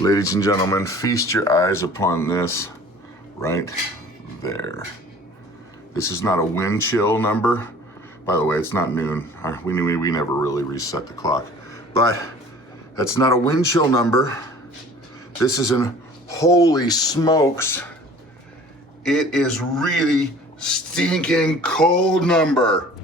Ladies and gentlemen, feast your eyes upon this right there. This is not a wind chill number. By the way, it's not noon. We never really reset the clock. But that's not a wind chill number. This is an holy smokes. It is really stinking cold number.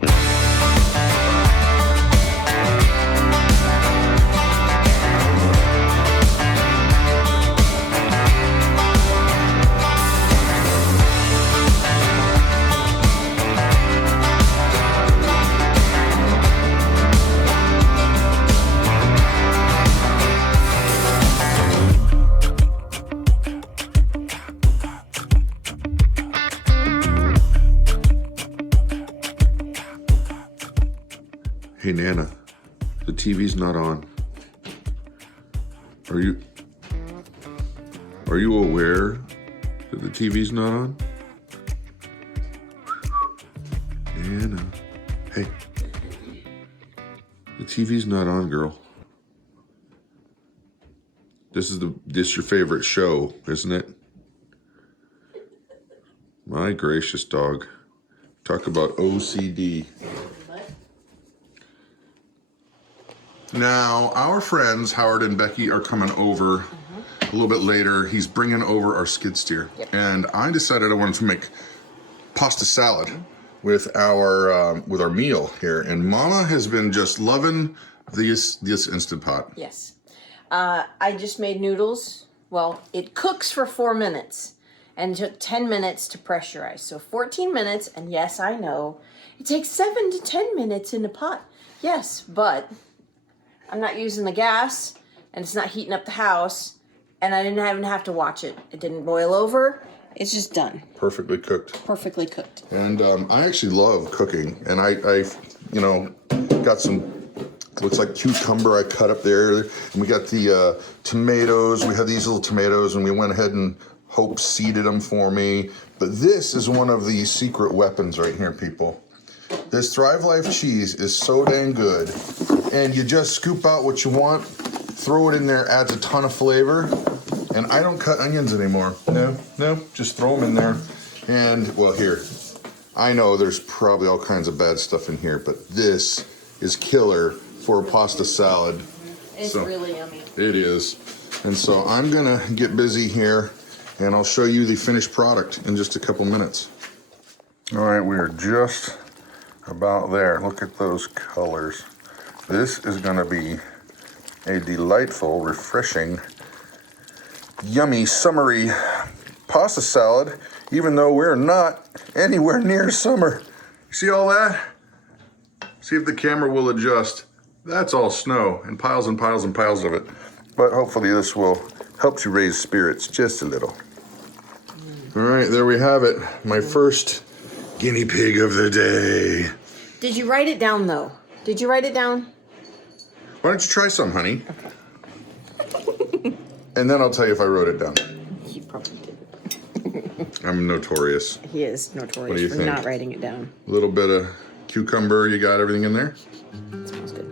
Hey Nana, the TV's not on. Are you aware that the TV's not on? Nana, hey, the TV's not on, girl. This your favorite show, isn't it? My gracious dog. Talk about OCD. Now, our friends, Howard and Becky, are coming over a little bit later. He's bringing over our skid steer. Yep. And I decided I wanted to make pasta salad with our meal here. And Mama has been just loving this Instant Pot. Yes. I just made noodles. Well, it cooks for 4 minutes and took 10 minutes to pressurize. So 14 minutes, and yes, I know, it takes 7 to 10 minutes in the pot. Yes, but I'm not using the gas, and it's not heating up the house, and I didn't even have to watch it. It didn't boil over. It's just done. Perfectly cooked. Perfectly cooked. And I actually love cooking, and I got some, looks like cucumber I cut up there, and we got the tomatoes. We had these little tomatoes, and we went ahead and Hope seeded them for me. But this is one of the secret weapons right here, people. This Thrive Life cheese is so dang good. And you just scoop out what you want, throw it in there, adds a ton of flavor. And I don't cut onions anymore. No, just throw them in there. And, well, here, I know there's probably all kinds of bad stuff in here, but this is killer for a pasta salad. It's really yummy. It is. And so I'm gonna get busy here, and I'll show you the finished product in just a couple minutes. All right, we are just about there. Look at those colors. This is gonna be a delightful, refreshing, yummy, summery pasta salad, even though we're not anywhere near summer. See all that? See if the camera will adjust. That's all snow and piles and piles and piles of it. But hopefully this will help you raise spirits just a little. All right, there we have it. My first guinea pig of the day. Did you write it down, though? Did you write it down? Why don't you try some, honey? Okay. And then I'll tell you if I wrote it down. He probably did. I'm notorious. He is notorious for not writing it down. A little bit of cucumber. You got everything in there? It smells good.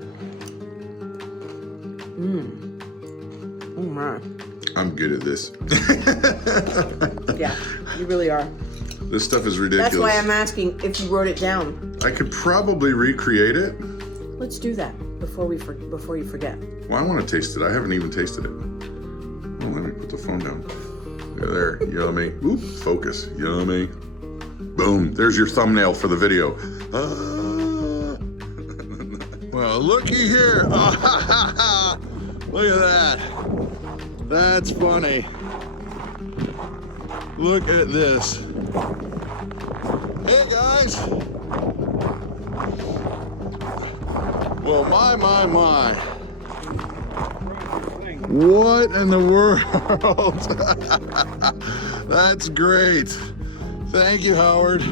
Oh my. I'm good at this. Yeah, you really are. This stuff is ridiculous. That's why I'm asking if you wrote it down. I could probably recreate it. Let's do that before you forget. Well, I want to taste it. I haven't even tasted it. Oh, let me put the phone down. There, yummy. Oop, focus, yummy. Boom, there's your thumbnail for the video. Well, looky here. Look at that. That's funny. Look at this. Hey guys. Well, my. What in the world? That's great. Thank you, Howard.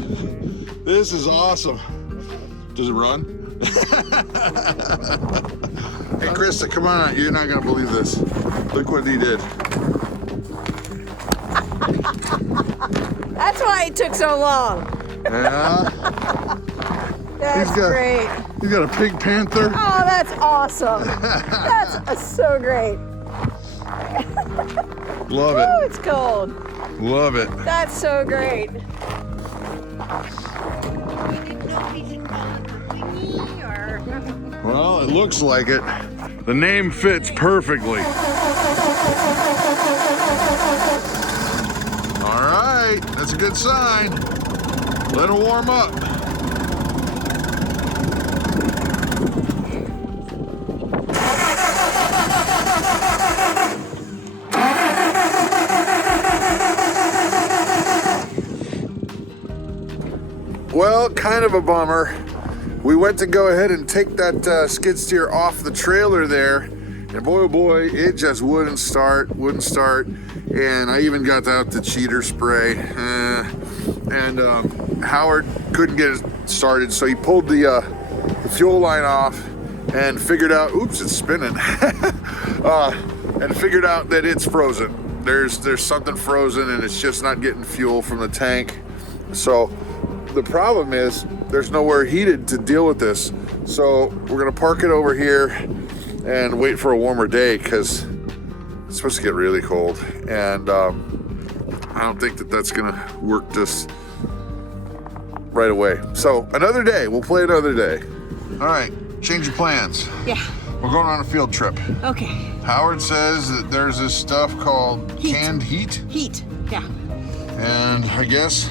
This is awesome. Does it run? Hey, Christa, come on. You're not going to believe this. Look what he did. That's why it took so long. Yeah. That's great. He's got a pig panther. Oh, that's awesome. That's so great. Love it. Oh, it's cold. Love it. That's so great. Well, it looks like it. The name fits perfectly. All right, that's a good sign. Let it warm up. Well, kind of a bummer. We went to go ahead and take that skid steer off the trailer there, and boy, oh boy, it just wouldn't start. And I even got out the cheater spray, and Howard couldn't get it started, so he pulled the fuel line off and figured out, oops, it's spinning, and figured out that it's frozen. There's something frozen, and it's just not getting fuel from the tank. So the problem is there's nowhere heated to deal with this. So we're gonna park it over here and wait for a warmer day, because it's supposed to get really cold. And I don't think that that's gonna work just right away. So another day, we'll play another day. All right, change of plans. Yeah. We're going on a field trip. Okay. Howard says that there's this stuff called HEET. canned heat. HEET. Yeah. And I guess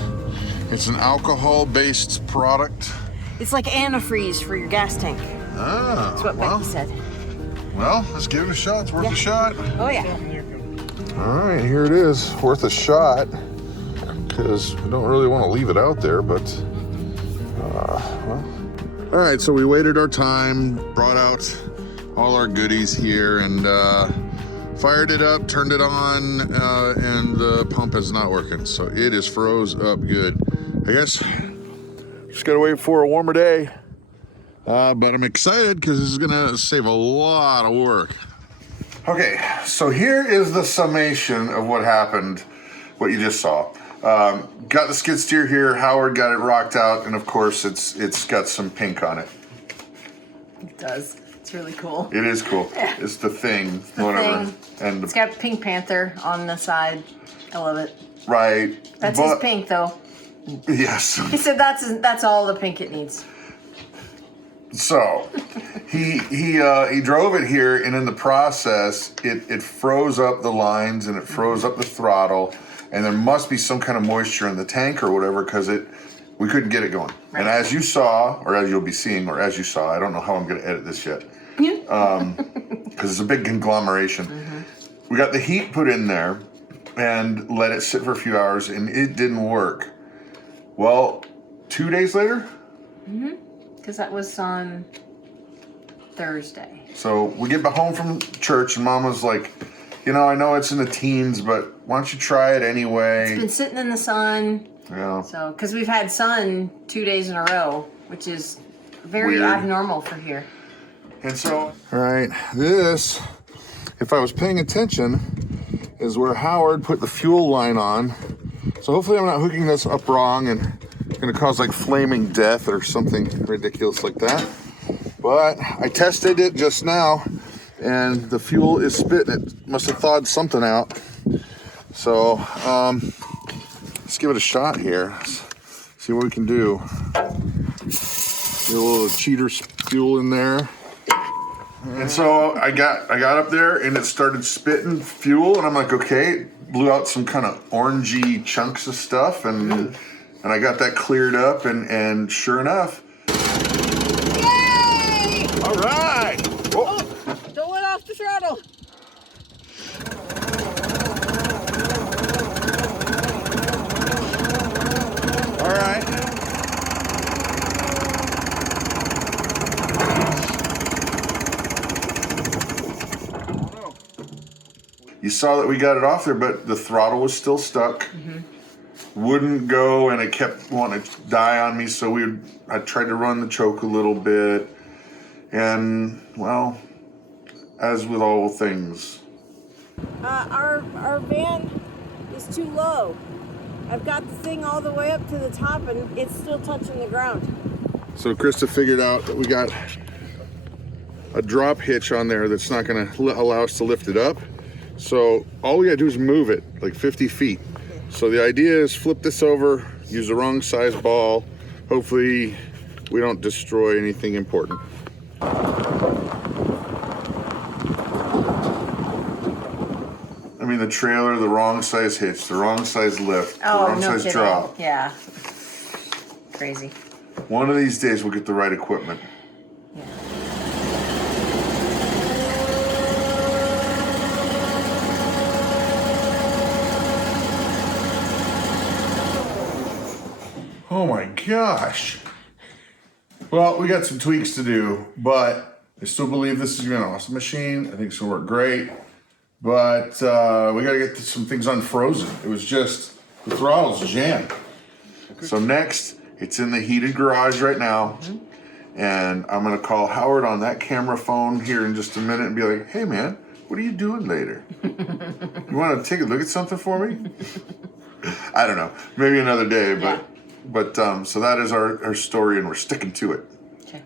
it's an alcohol-based product. It's like antifreeze for your gas tank. Ah, That's what Becky said. Well, let's give it a shot. It's worth a shot. Oh yeah. All right, here it is. Worth a shot, because we don't really want to leave it out there, but well. All right, so we waited our time, brought out all our goodies here, and fired it up, turned it on, and the pump is not working. So it is froze up good. I guess just gotta wait for a warmer day. But I'm excited because this is gonna save a lot of work. Okay, so here is the summation of what happened, what you just saw. Got the skid steer here, Howard got it rocked out, and of course it's got some pink on it. It does. It's really cool. It is cool. Yeah. It's the thing, The whatever. thing. And It's got Pink Panther on the side. I love it. right. That's but, his pink though. Yes. He said that's all the pink it needs. So he drove it here, and in the process, it froze up the lines and it froze up the throttle, and there must be some kind of moisture in the tank or whatever, because we couldn't get it going. Right. And as you saw, or as you'll be seeing, or as you saw, I don't know how I'm going to edit this yet, because it's a big conglomeration. Mm-hmm. We got the heat put in there and let it sit for a few hours, and it didn't work. Well, 2 days later. Mm-hmm. Because that was on Thursday. So we get back home from church, and Mom was like, you know, I know it's in the teens, but why don't you try it anyway? It's been sitting in the sun. Yeah. So, because we've had sun 2 days in a row, which is very Weird. abnormal for here. And so, all right, this, if I was paying attention, is where Howard put the fuel line on. So hopefully I'm not hooking this up wrong and gonna cause like flaming death or something ridiculous like that. But I tested it just now, and the fuel is spitting. It must have thawed something out. So let's give it a shot here. See what we can do. Get a little cheater fuel in there. And so I got up there, and it started spitting fuel, and I'm like, okay, blew out some kind of orangey chunks of stuff, and I got that cleared up, and sure enough. Yay! All right. Oh, don't let off the throttle. All right. You saw that we got it off there, but the throttle was still stuck. Mm-hmm. Wouldn't go, and it kept wanting to die on me. So I tried to run the choke a little bit, and well, as with all things, Our van is too low. I've got the thing all the way up to the top, and it's still touching the ground. so Christa figured out that we got a drop hitch on there that's not going to allow us to lift it up. So all we gotta do is move it like 50 feet. So the idea is flip this over, use the wrong size ball. Hopefully we don't destroy anything important. I mean, the trailer, the wrong size hitch, the wrong size lift, the wrong size kidding. drop. Yeah. Crazy. One of these days we'll get the right equipment. Yeah. Oh my gosh. Well, we got some tweaks to do, but I still believe this is gonna be an awesome machine. I think it's gonna work great. But we gotta get some things unfrozen. It was just, the throttle's jammed. So next, it's in the heated garage right now. And I'm gonna call Howard on that camera phone here in just a minute and be like, hey man, what are you doing later? You wanna take a look at something for me? I don't know, maybe another day, but so that is our story and we're sticking to it. Okay.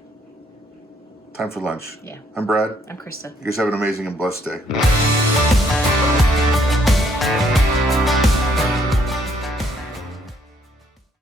Time for lunch. Yeah. I'm Brad. I'm Krista. You guys have an amazing and blessed day.